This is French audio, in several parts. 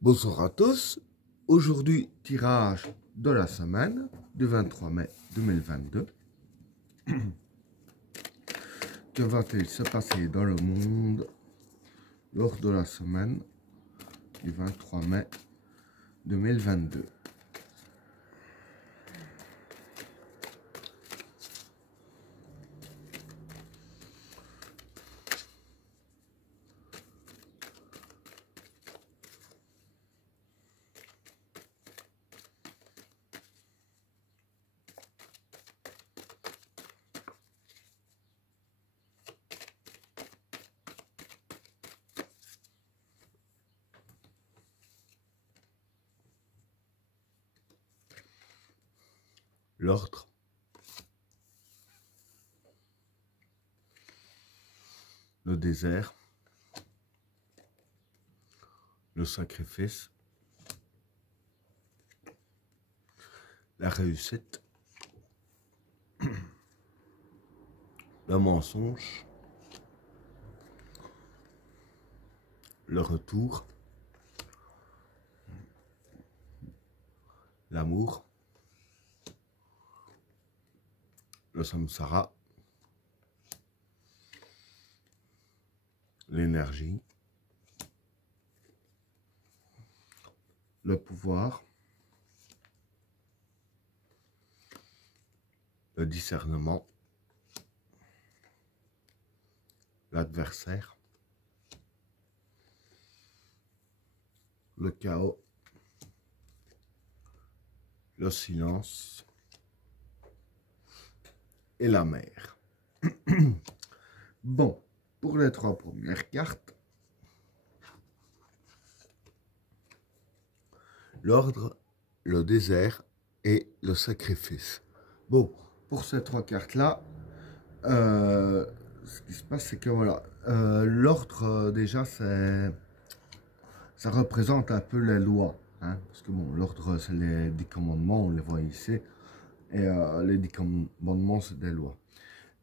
Bonsoir à tous. Aujourd'hui, tirage de la semaine du 23 mai 2022. Que va-t-il se passer dans le monde lors de la semaine du 23 mai 2022? L'ordre, le désert, le sacrifice, la réussite, le mensonge, le retour, l'amour, le samsara, l'énergie, le pouvoir, le discernement, l'adversaire, le chaos, le silence et la mer. Bon, pour les trois premières cartes, l'ordre, le désert et le sacrifice. Bon, pour ces trois cartes-là, ce qui se passe, c'est que voilà, l'ordre, déjà, ça représente un peu les lois. Hein, parce que bon, l'ordre, c'est les 10 commandements, on les voit ici. Et les 10 commandements, c'est des lois.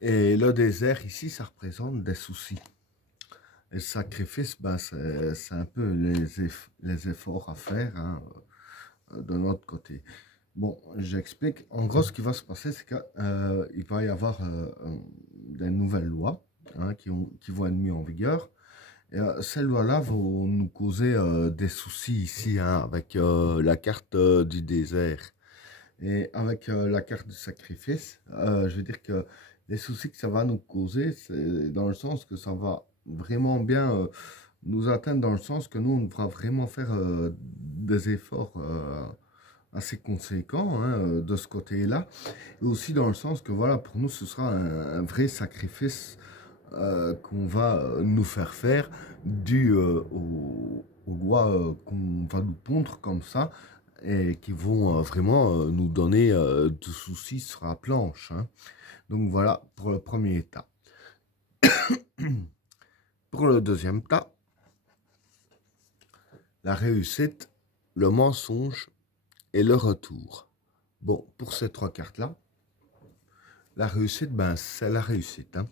Et le désert, ici, ça représente des soucis. Et le sacrifice, ben, c'est un peu les efforts à faire, hein, de notre côté. Bon, j'explique. En gros, ce qui va se passer, c'est qu'il va y avoir des nouvelles lois, hein, qui vont être mises en vigueur. Et ces lois-là vont nous causer des soucis ici, hein, avec la carte du désert. Et avec la carte du sacrifice, je veux dire que les soucis que ça va nous causer, c'est dans le sens que ça va vraiment bien nous atteindre, dans le sens que nous, on devra vraiment faire des efforts assez conséquents, hein, de ce côté-là. Et aussi dans le sens que, voilà, pour nous, ce sera un vrai sacrifice qu'on va nous faire dû aux lois qu'on va nous pondre comme ça, et qui vont vraiment nous donner du souci sur la planche. Hein. Donc voilà pour le premier état. Pour le deuxième tas, la réussite, le mensonge et le retour. Bon, pour ces trois cartes-là, la réussite, ben, c'est la réussite. Hein.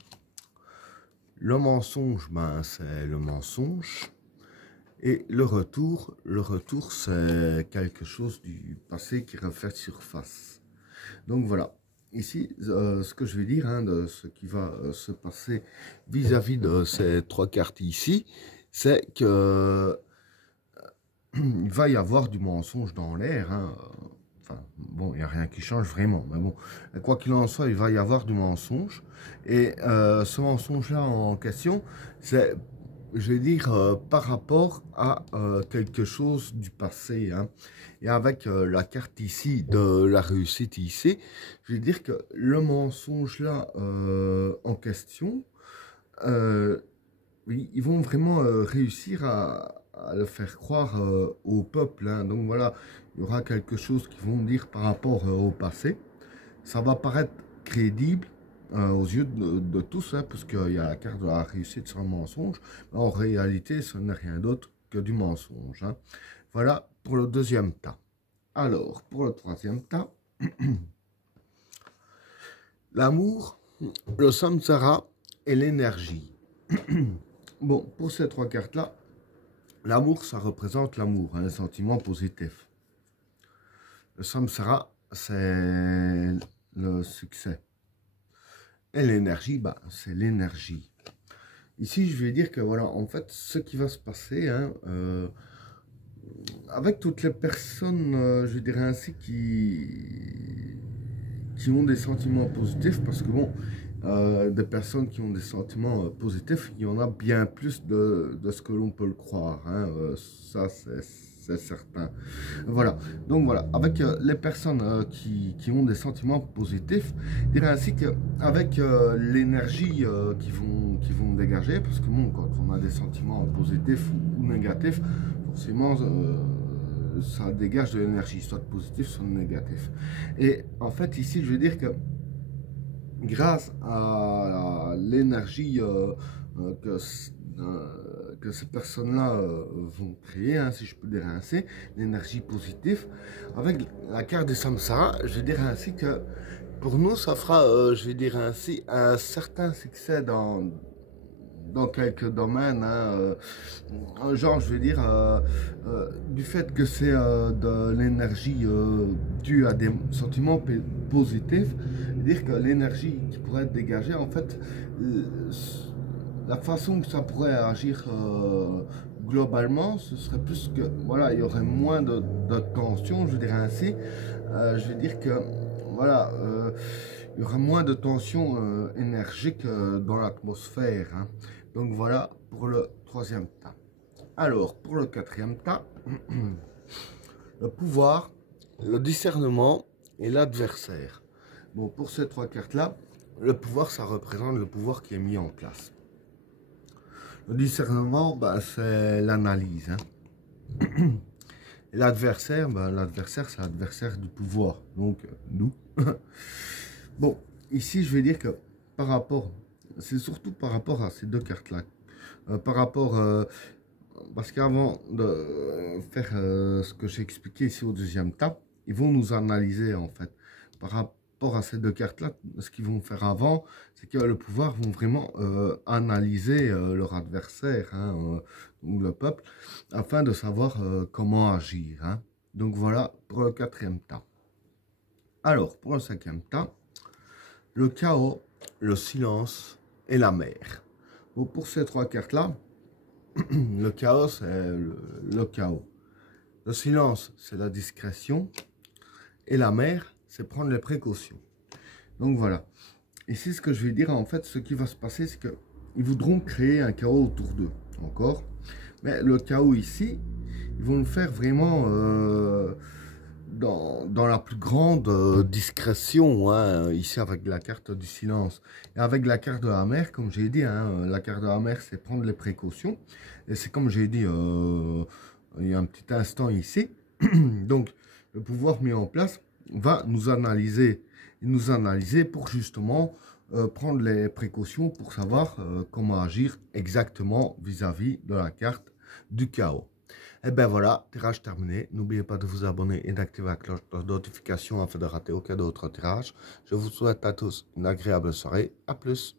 Le mensonge, ben, c'est le mensonge. Et le retour, c'est quelque chose du passé qui refait surface. Donc voilà. Ici, ce que je vais dire, hein, de ce qui va se passer vis-à-vis de ces trois cartes ici, c'est que il va y avoir du mensonge dans l'air. Hein. Enfin, bon, il n'y a rien qui change vraiment, mais bon, quoi qu'il en soit, il va y avoir du mensonge. Et ce mensonge-là en question, c'est, je vais dire, par rapport à quelque chose du passé. Hein. Et avec la carte ici de la réussite ici, je vais dire que le mensonge là en question, ils vont vraiment réussir à le faire croire au peuple. Hein. Donc voilà, il y aura quelque chose qu'ils vont dire par rapport au passé. Ça va paraître crédible aux yeux de tous, hein, parce qu'il y a la carte de la réussite sur un mensonge. Mais en réalité, ce n'est rien d'autre que du mensonge. Hein. Voilà pour le deuxième tas. Alors, pour le troisième tas, l'amour, le samsara et l'énergie. Bon, pour ces trois cartes-là, L'amour, ça représente l'amour, un sentiment positif. Le samsara, c'est le succès. Et l'énergie, bah, c'est l'énergie. Ici, je vais dire que voilà, en fait, ce qui va se passer, hein, avec toutes les personnes, je dirais ainsi, qui ont des sentiments positifs, parce que bon, des personnes qui ont des sentiments positifs, il y en a bien plus de ce que l'on peut le croire, hein, ça c'est certain. Voilà, donc voilà, avec les personnes qui ont des sentiments positifs, je dirais ainsi qu'avec l'énergie qu'ils vont dégager, parce que bon, quand on a des sentiments positifs ou négatifs, forcément ça dégage de l'énergie, soit positif, soit négatif. Et en fait, ici, je veux dire que grâce à l'énergie que ces personnes-là vont créer, hein, si je peux dire ainsi, l'énergie positive, avec la carte de Samsara, je vais dire ainsi que pour nous, ça fera, je vais dire ainsi, un certain succès dans quelques domaines, hein, genre je veux dire du fait que c'est de l'énergie due à des sentiments positifs, dire que l'énergie qui pourrait être dégagée, en fait la façon que ça pourrait agir globalement, ce serait plus que voilà, il y aurait moins de tension, je dirais ainsi. Je veux dire que voilà, il y aura moins de tension énergique dans l'atmosphère, hein. Donc voilà pour le troisième tas. Alors pour le quatrième tas, le pouvoir, le discernement et l'adversaire. Bon, pour ces trois cartes-là, le pouvoir, ça représente le pouvoir qui est mis en place. Le discernement, bah, c'est l'analyse, hein. Et l'adversaire, bah, l'adversaire, c'est l'adversaire du pouvoir, donc nous. Bon, ici, je vais dire que par rapport, c'est surtout par rapport à ces deux cartes-là. Par rapport, parce qu'avant de faire ce que j'ai expliqué ici au deuxième tas, ils vont nous analyser en fait. Par rapport à ces deux cartes-là, ce qu'ils vont faire avant, c'est que le pouvoir vont vraiment analyser leur adversaire, hein, ou le peuple, afin de savoir comment agir, hein. Donc voilà pour le quatrième tas. Alors, pour le cinquième tas, le chaos, le silence et la mer. Bon, pour ces trois cartes-là, le chaos, c'est le chaos. Le silence, c'est la discrétion. Et la mer, c'est prendre les précautions. Donc voilà. Ici, ce que je vais dire, en fait, ce qui va se passer, c'est qu'ils voudront créer un chaos autour d'eux. Encore. Mais le chaos ici, ils vont le faire vraiment dans la plus grande discrétion, hein, ici avec la carte du silence. Et avec la carte de la mer, comme j'ai dit, hein, la carte de la mer, c'est prendre les précautions. Et c'est comme j'ai dit il y a un petit instant ici. Donc, le pouvoir mis en place va nous analyser pour justement prendre les précautions pour savoir comment agir exactement vis-à-vis de la carte du chaos. Et ben voilà, tirage terminé. N'oubliez pas de vous abonner et d'activer la cloche de notification afin de rater aucun autre tirage. Je vous souhaite à tous une agréable soirée. À plus.